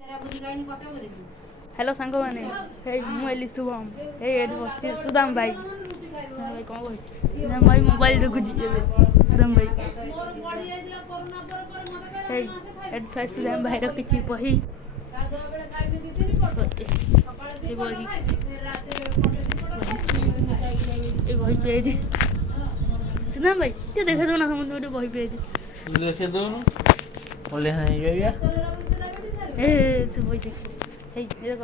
hello सांग मैंने मुझे शुभम ये बस सुदाम भाई भाई कौन कह भाई मोबाइल देखुची सुदाम भाई छुआ सुदाम भाई रखी बही बही पेज सुदाम भाई टे देखे दो ना समुद्र गोटे बही पेज देखे दो बोले हाँ ये से बही देख देखो ये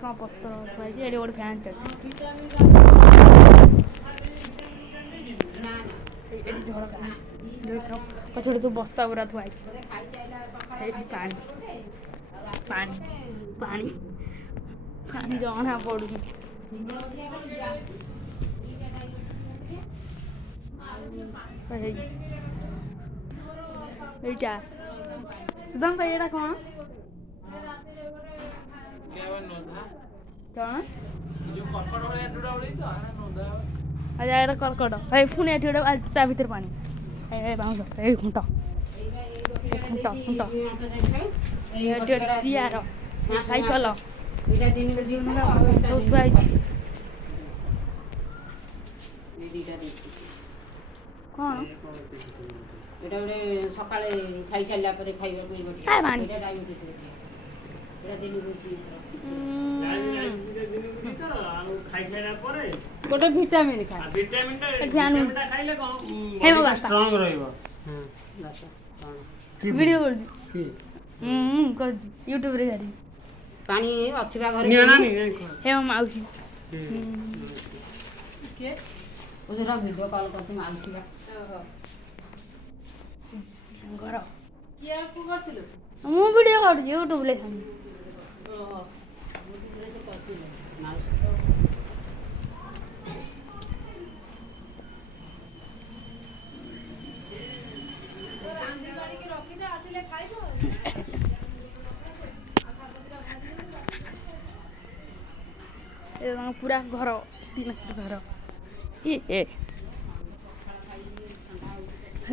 कौन पत्थर थुआ ये गोटे फैन झरका पछड़े तो बस्ता पूरा थुआ पानी पानी पानी पानी जଣା पड़ू এইটা সুদাম ভাই এটা কোন कौन अच्छा ये कर्कट ए पुणी एठी गोटे ता भीतर पानी ए बाउंस ए खुंट खुंट खुंट एठी गोटे चियार साइकल सब थुआइछि कौन এটা ওরে সকালে খাই চাইলা পরে খাইবা কইব কাই পানি এটা ডায়াবেটিস এটা দিলি বসি গোটে ভিটামিন খাই ভিটামিনটা খাইলে কোন হে বাবা স্ট্রং রহিব ভিডিও করছি কি করছি YouTube রে গাড়ি পানি ଅଛି ବା ଘରେ নিও না নি হে মাউসি কে ওরা ভিডিও কল করতে মাউসি ବା घर কি আর করছিল मु वीडियो कर YouTube ले खानी ओहो मुझे से करছিল माउसि तो रांदी गाड़ी के रखी दे आसिले खाइबो ए पूरा घर 3 घर ए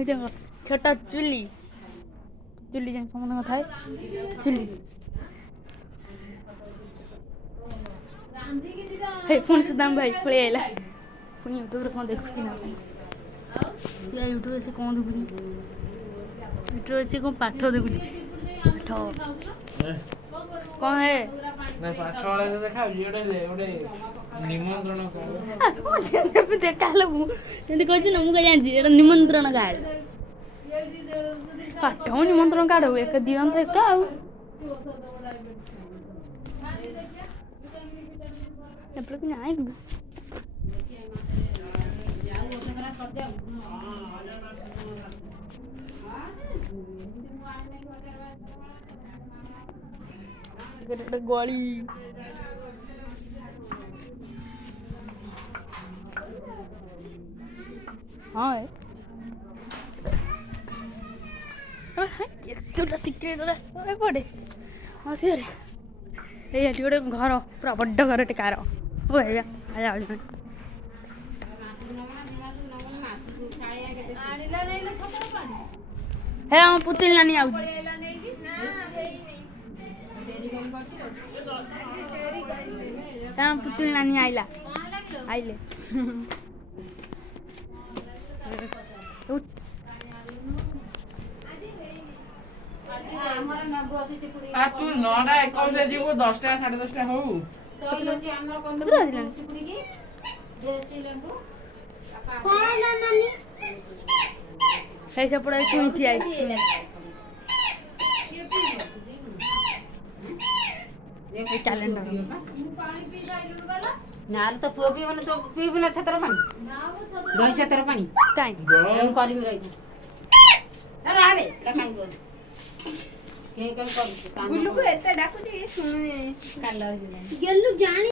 देखो छोटा चुली चुली जन समन था चुली हे फोन सुदाम भाई पळे आइला पुनी यूट्यूब रे कोन देखुची ना या यूट्यूब से कोन देखुची यूट्यूब से कोन पाठ देखुची पाठ कौन है ना पाठ वाला तो देखा ओडे निमंत्रण कर ओ देखा लो एंदी कहछि न मु का जानछि एटा निमंत्रण कार्ड पाठ निमंत्रण कार्ड हो एक दियन तो एक आउ एप्ले को नाही गली हाँ एतटा सिक्रेट रास्ता पड़े हाँ सी ये गोटे घर पूरा बड़ घर टेकार ओ भैया आजा हे हम पुतली नानी आउ पुतली नानी आइला आइले आ तू 9टा 21 रे जीवो 10टा 10:30 हो तो ये जे हमर कोन चिपुड़ी की देसी लेंबू कौन ना नानी हे से पड़ा क्यों थी आई ये कैलेंडर पानी पी जाइलु वाला नाल तो पुओ पी माने तो पी बिना छतर पानी दही छतर पानी टाइम हम करी में रही अरे आवे का काई को के कर गुल्लू को एते डाकू जे सुने काला गेलु जानी